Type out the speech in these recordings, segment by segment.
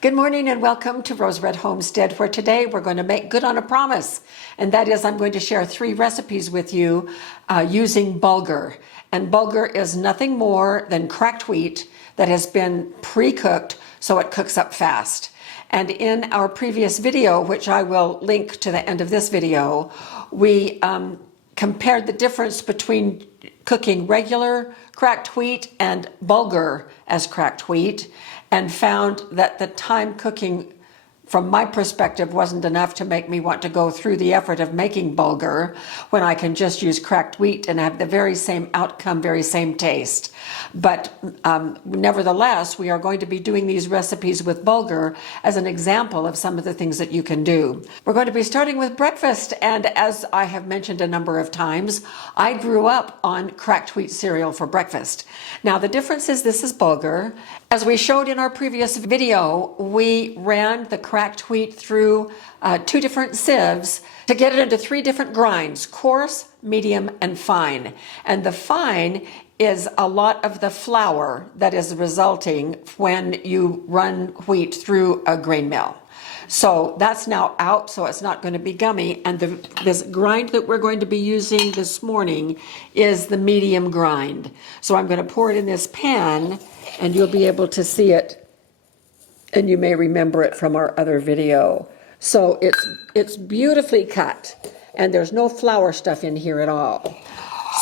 Good morning and welcome to Rose Red Homestead, where today we're going to make good on a promise. And that is, I'm going to share 3 recipes with you using bulgur. And bulgur is nothing more than cracked wheat that has been pre-cooked so it cooks up fast. And in our previous video, which I will link to the end of this video, we compared the difference between cooking regular cracked wheat and bulgur as cracked wheat, and found that the time cooking, from my perspective, wasn't enough to make me want to go through the effort of making bulgur when I can just use cracked wheat and have the very same outcome, very same taste. But nevertheless, we are going to be doing these recipes with bulgur as an example of some of the things that you can do. We're going to be starting with breakfast, and as I have mentioned a number of times, I grew up on cracked wheat cereal for breakfast. Now the difference is this is bulgur. As we showed in our previous video, we ran the cracked wheat through 2 different sieves to get it into 3 different grinds: coarse, medium, and fine. And the fine is a lot of the flour that is resulting when you run wheat through a grain mill. So that's now out, so it's not going to be gummy. And this grind that we're going to be using this morning is the medium grind. So I'm going to pour it in this pan, and you'll be able to see it, and you may remember it from our other video. So it's beautifully cut, and there's no flour stuff in here at all.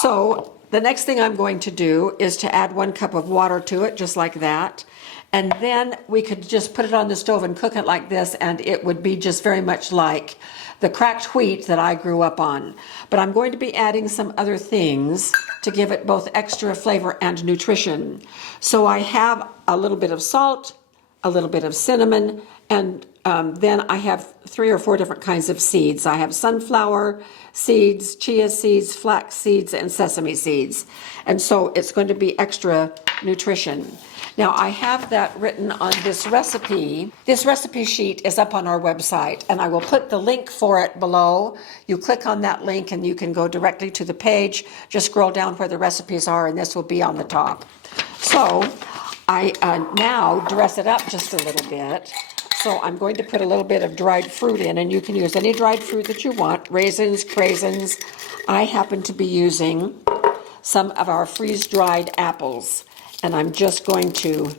So the next thing I'm going to do is to add 1 cup of water to it, just like that. And then we could just put it on the stove and cook it like this, and it would be just very much like the cracked wheat that I grew up on. But I'm going to be adding some other things to give it both extra flavor and nutrition. So I have a little bit of salt, a little bit of cinnamon, and then I have 3 or 4 different kinds of seeds. I have sunflower seeds, chia seeds, flax seeds, and sesame seeds. And so it's going to be extra nutrition. Now I have that written on this recipe. This recipe sheet is up on our website, and I will put the link for it below. You click on that link and you can go directly to the page. Just scroll down where the recipes are, and this will be on the top. So I now dress it up just a little bit. So I'm going to put a little bit of dried fruit in, and you can use any dried fruit that you want, raisins, craisins. I happen to be using some of our freeze-dried apples, and I'm just going to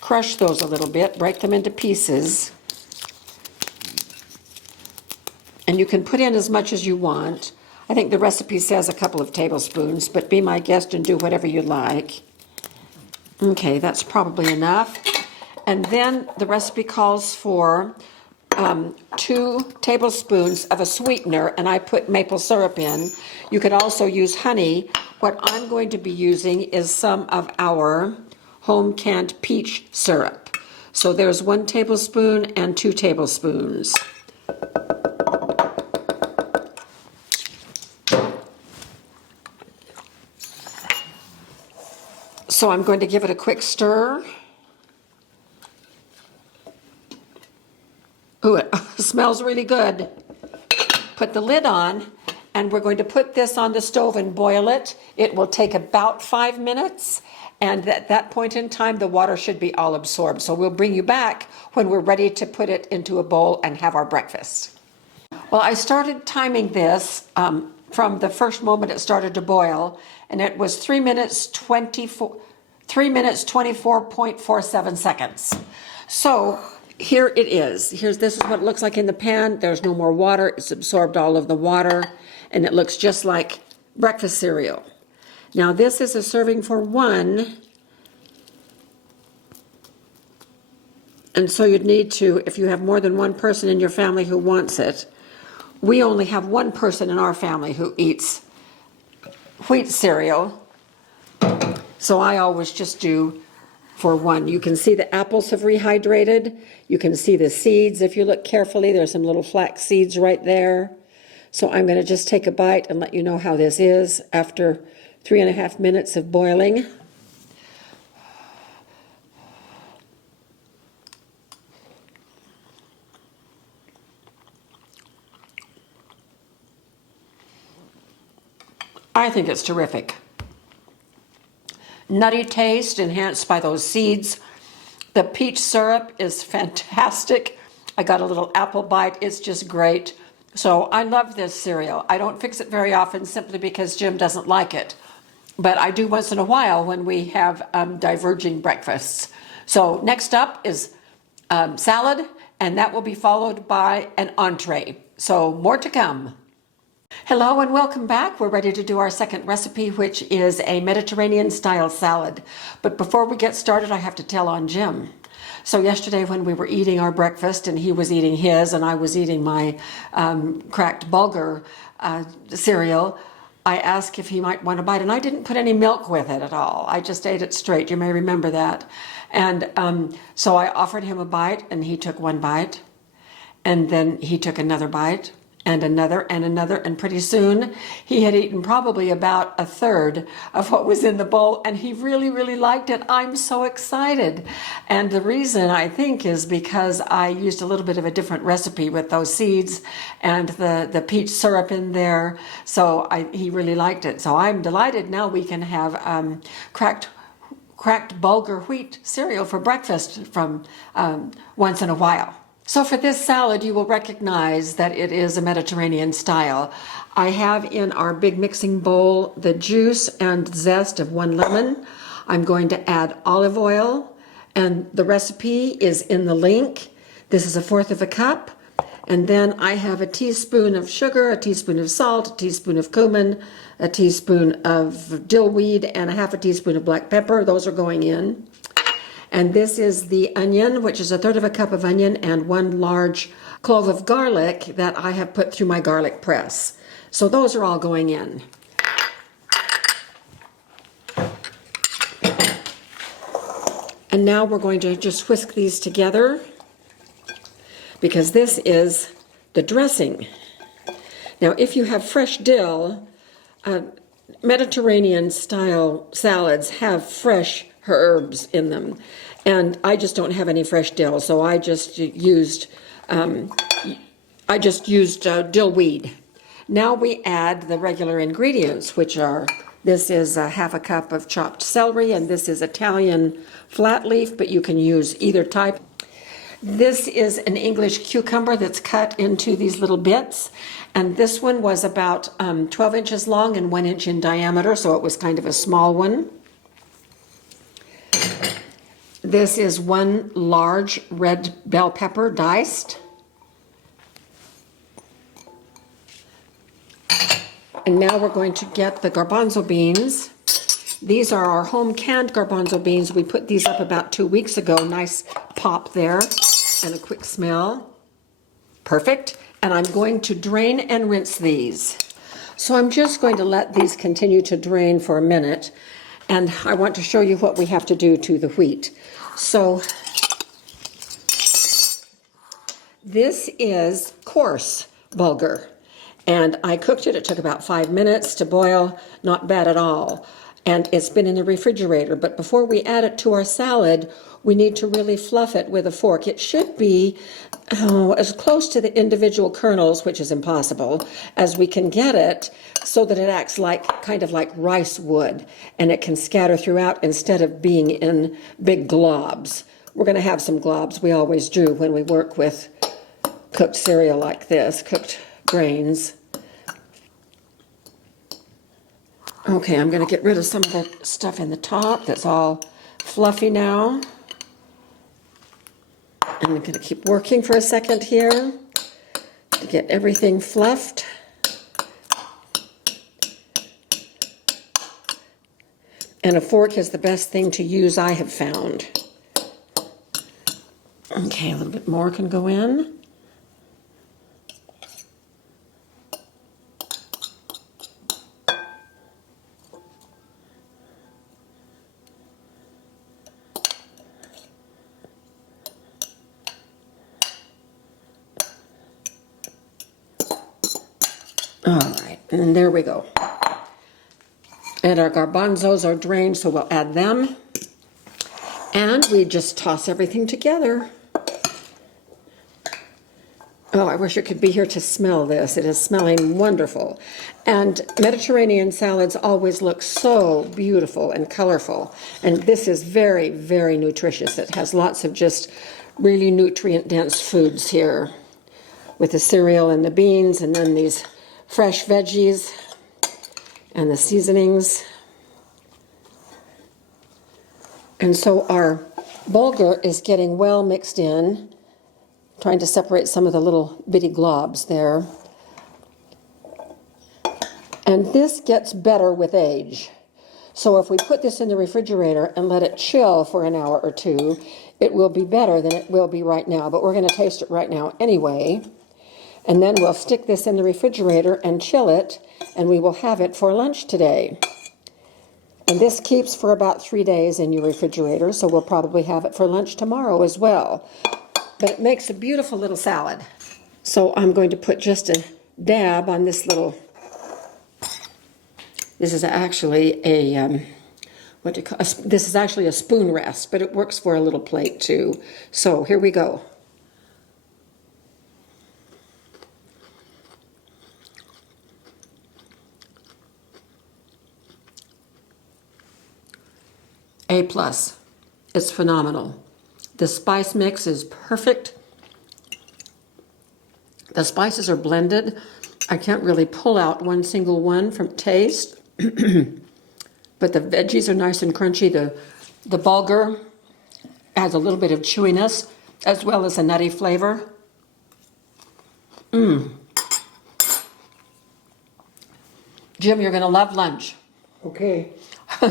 crush those a little bit, break them into pieces. And you can put in as much as you want. I think the recipe says a couple of tablespoons, but be my guest and do whatever you like. Okay, that's probably enough. And then the recipe calls for 2 tablespoons of a sweetener, and I put maple syrup in. You could also use honey. What I'm going to be using is some of our home canned peach syrup. So there's 1 tablespoon and 2 tablespoons. So I'm going to give it a quick stir. Ooh, it smells really good. Put the lid on, and we're going to put this on the stove and boil it. It will take about 5 minutes, and at that point in time, the water should be all absorbed. So we'll bring you back when we're ready to put it into a bowl and have our breakfast. Well, I started timing this from the first moment it started to boil, and it was 3 minutes 24.47 seconds. So here it is. This is what it looks like in the pan. There's no more water. It's absorbed all of the water, and it looks just like breakfast cereal. Now this is a serving for 1, and so you'd need to, if you have more than 1 person in your family who wants it. We only have 1 person in our family who eats wheat cereal, so I always just do for 1. You can see the apples have rehydrated. You can see the seeds. If you look carefully, there's some little flax seeds right there. So I'm going to just take a bite and let you know how this is after 3.5 minutes of boiling. I think it's terrific. Nutty taste enhanced by those seeds. The peach syrup is fantastic. I got a little apple bite. It's just great. So I love this cereal. I don't fix it very often simply because Jim doesn't like it. But I do once in a while when we have diverging breakfasts. So next up is salad, and that will be followed by an entree. So more to come. Hello and welcome back. We're ready to do our second recipe, which is a Mediterranean style salad. But before we get started, I have to tell on Jim. So yesterday when we were eating our breakfast and he was eating his and I was eating my cracked bulgur cereal, I asked if he might want a bite, and I didn't put any milk with it at all. I just ate it straight. You may remember that. And so I offered him a bite, and he took one bite, and then he took another bite, and another, and pretty soon he had eaten probably about a third of what was in the bowl, and he really, really liked it. I'm so excited. And the reason, I think, is because I used a little bit of a different recipe with those seeds and the peach syrup in there, so he really liked it. So I'm delighted. Now we can have cracked bulgur wheat cereal for breakfast from once in a while. So for this salad, you will recognize that it is a Mediterranean style. I have in our big mixing bowl the juice and zest of 1 lemon. I'm going to add olive oil, and the recipe is in the link. This is 1/4 cup. And then I have a teaspoon of sugar, a teaspoon of salt, a teaspoon of cumin, a teaspoon of dill weed, and 1/2 teaspoon of black pepper. Those are going in. And this is the onion, which is 1/3 cup of onion and 1 large clove of garlic that I have put through my garlic press. So those are all going in. And now we're going to just whisk these together because this is the dressing. Now, if you have fresh dill, Mediterranean style salads have fresh herbs in them, and I just don't have any fresh dill, so I just used dill weed. Now we add the regular ingredients, which are, this is 1/2 cup of chopped celery, and this is Italian flat leaf, but you can use either type. This is an English cucumber that's cut into these little bits, and this one was about 12 inches long and 1 inch in diameter, so it was kind of a small one. This is 1 large red bell pepper diced. And now we're going to get the garbanzo beans. These are our home canned garbanzo beans. We put these up about 2 weeks ago. Nice pop there and a quick smell. Perfect. And I'm going to drain and rinse these. So I'm just going to let these continue to drain for a minute. And I want to show you what we have to do to the wheat. So this is coarse bulgur, and I cooked it. It took about 5 minutes to boil, not bad at all. And it's been in the refrigerator, but before we add it to our salad, we need to really fluff it with a fork. It should be as close to the individual kernels, which is impossible, as we can get it, so that it acts kind of like rice would, and it can scatter throughout instead of being in big globs. We're going to have some globs. We always do when we work with cooked cereal like this, cooked grains. Okay, I'm going to get rid of some of the stuff in the top that's all fluffy now. And I'm going to keep working for a second here to get everything fluffed. And a fork is the best thing to use, I have found. Okay, a little bit more can go in. All right, and there we go. And our garbanzos are drained, so we'll add them. And we just toss everything together. Oh, I wish you could be here to smell this. It is smelling wonderful. And Mediterranean salads always look so beautiful and colorful. And this is very, very nutritious. It has lots of just really nutrient-dense foods here with the cereal and the beans and then these fresh veggies and the seasonings. And so our bulgur is getting well mixed in. Trying to separate some of the little bitty globs there. And this gets better with age. So if we put this in the refrigerator and let it chill for an hour or two, it will be better than it will be right now. But we're going to taste it right now anyway. And then we'll stick this in the refrigerator and chill it, and we will have it for lunch today. And this keeps for about 3 days in your refrigerator, so we'll probably have it for lunch tomorrow as well. But it makes a beautiful little salad. So I'm going to put just a dab on this little, this is actually a, this is actually a spoon rest, but it works for a little plate too. So here we go. A+. It's phenomenal. The spice mix is perfect. The spices are blended. I can't really pull out one single one from taste, but the veggies are nice and crunchy. The bulgur adds a little bit of chewiness as well as a nutty flavor. Jim, you're going to love lunch. Okay.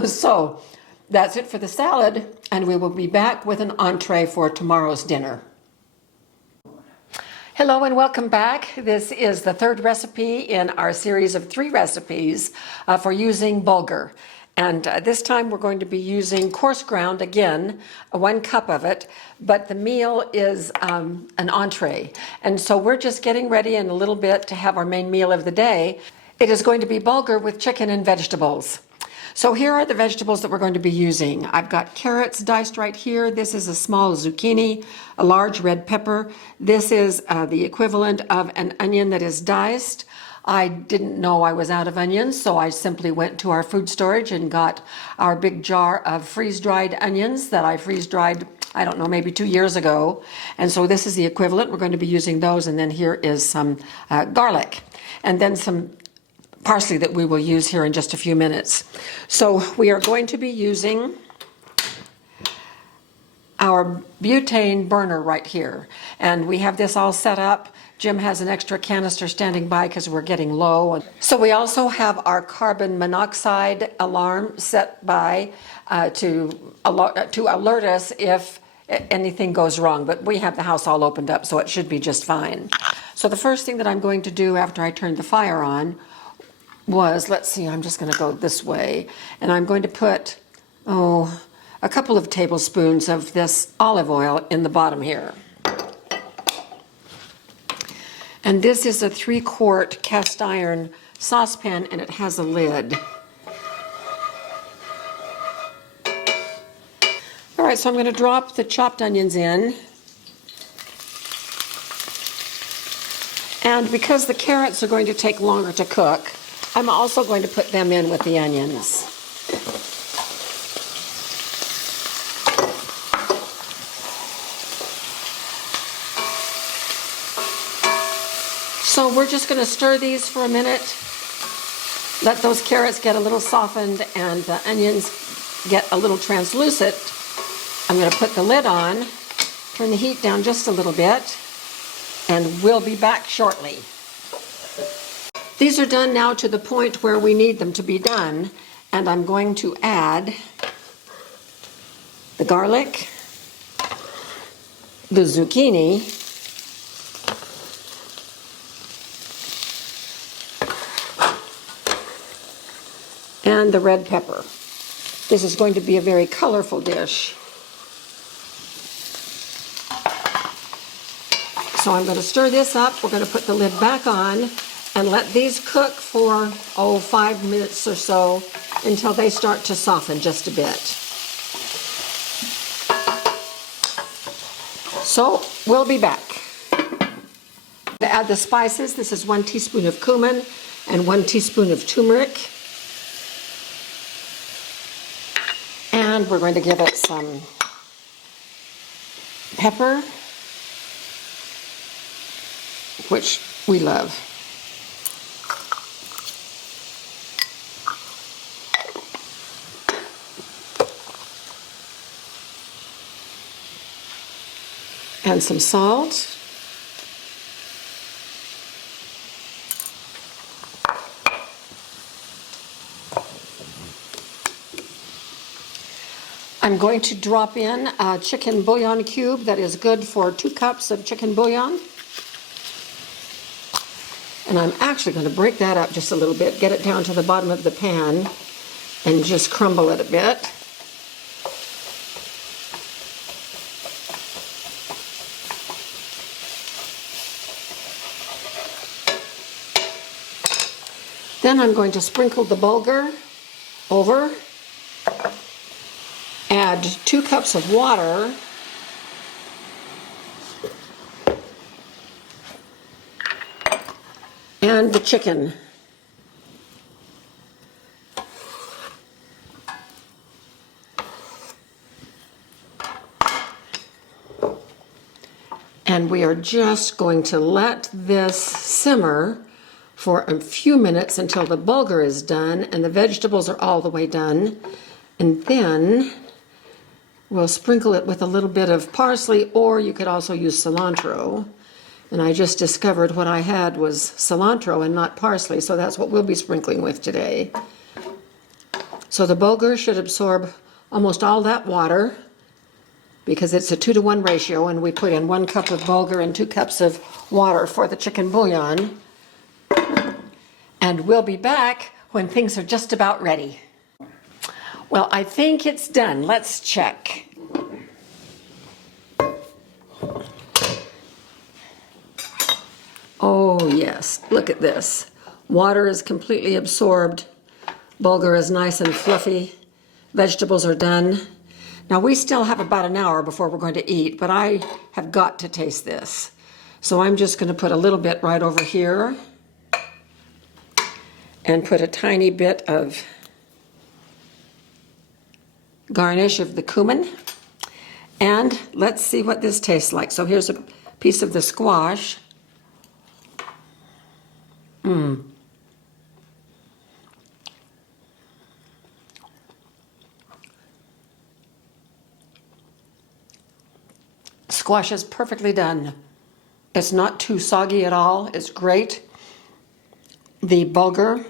So that's it for the salad, and we will be back with an entree for tomorrow's dinner. Hello and welcome back. This is the third recipe in our series of 3 recipes for using bulgur. And this time we're going to be using coarse ground, again, 1 cup of it, but the meal is an entree. And so we're just getting ready in a little bit to have our main meal of the day. It is going to be bulgur with chicken and vegetables. So here are the vegetables that we're going to be using. I've got carrots diced right here. This is a small zucchini, a large red pepper. This is the equivalent of an onion that is diced. I didn't know I was out of onions, so I simply went to our food storage and got our big jar of freeze-dried onions that I freeze-dried, I don't know, maybe 2 years ago. And so this is the equivalent. We're going to be using those. And then here is some garlic. And then some parsley that we will use here in just a few minutes. So we are going to be using our butane burner right here. And we have this all set up. Jim has an extra canister standing by because we're getting low. So we also have our carbon monoxide alarm set by to alert us if anything goes wrong. But we have the house all opened up, so it should be just fine. So the first thing that I'm going to do after I turn the fire on was, let's see, I'm just going to go this way, and I'm going to put, a couple of tablespoons of this olive oil in the bottom here. And this is a 3-quart cast iron saucepan, and it has a lid. All right, so I'm going to drop the chopped onions in. And because the carrots are going to take longer to cook, I'm also going to put them in with the onions. So we're just going to stir these for a minute, let those carrots get a little softened and the onions get a little translucent. I'm going to put the lid on, turn the heat down just a little bit, and we'll be back shortly. These are done now to the point where we need them to be done, and I'm going to add the garlic, the zucchini, and the red pepper. This is going to be a very colorful dish. So I'm going to stir this up. We're going to put the lid back on and let these cook for, 5 minutes or so until they start to soften just a bit. So we'll be back. To add the spices, this is 1 teaspoon of cumin and 1 teaspoon of turmeric. And we're going to give it some pepper, which we love. And some salt. I'm going to drop in a chicken bouillon cube that is good for 2 cups of chicken bouillon. And I'm actually going to break that up just a little bit, get it down to the bottom of the pan, and just crumble it a bit. Then I'm going to sprinkle the bulgur over, add 2 cups of water, and the chicken. And we are just going to let this simmer for a few minutes until the bulgur is done and the vegetables are all the way done. And then we'll sprinkle it with a little bit of parsley, or you could also use cilantro. And I just discovered what I had was cilantro and not parsley, so that's what we'll be sprinkling with today. So the bulgur should absorb almost all that water because it's a 2-to-1 ratio, and we put in 1 cup of bulgur and 2 cups of water for the chicken bouillon. And we'll be back when things are just about ready. Well, I think it's done. Let's check. Oh yes, look at this. Water is completely absorbed. Bulgur is nice and fluffy. Vegetables are done. Now we still have about an hour before we're going to eat, but I have got to taste this. So I'm just going to put a little bit right over here and put a tiny bit of garnish of the cumin. And let's see what this tastes like. So here's a piece of the squash. Squash is perfectly done. It's not too soggy at all. It's great. The bulgur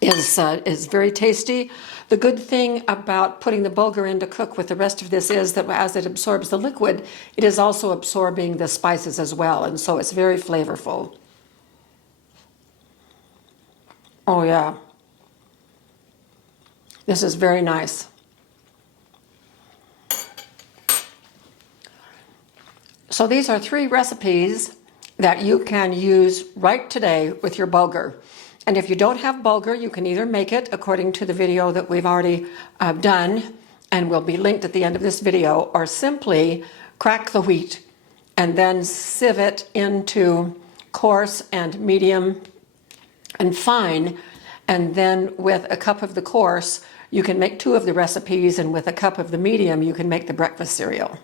is very tasty. The good thing about putting the bulgur in to cook with the rest of this is that as it absorbs the liquid, it is also absorbing the spices as well, and so it's very flavorful. Oh yeah. This is very nice. So these are 3 recipes that you can use right today with your bulgur. And if you don't have bulgur, you can either make it according to the video that we've already done and will be linked at the end of this video, or simply crack the wheat and then sieve it into coarse and medium and fine. And then with a cup of the coarse, you can make 2 of the recipes, and with a cup of the medium, you can make the breakfast cereal.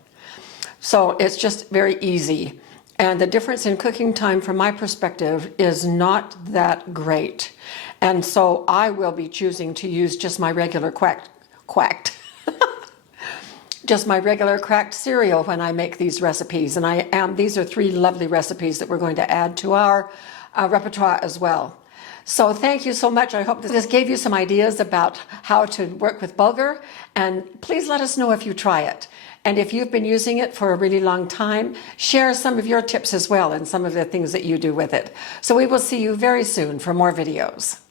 So it's just very easy. And the difference in cooking time from my perspective is not that great. And so I will be choosing to use just my regular just my regular cracked cereal when I make these recipes. And these are 3 lovely recipes that we're going to add to our repertoire as well. So thank you so much. I hope this gave you some ideas about how to work with bulgur, and please let us know if you try it. And if you've been using it for a really long time, share some of your tips as well and some of the things that you do with it. So we will see you very soon for more videos.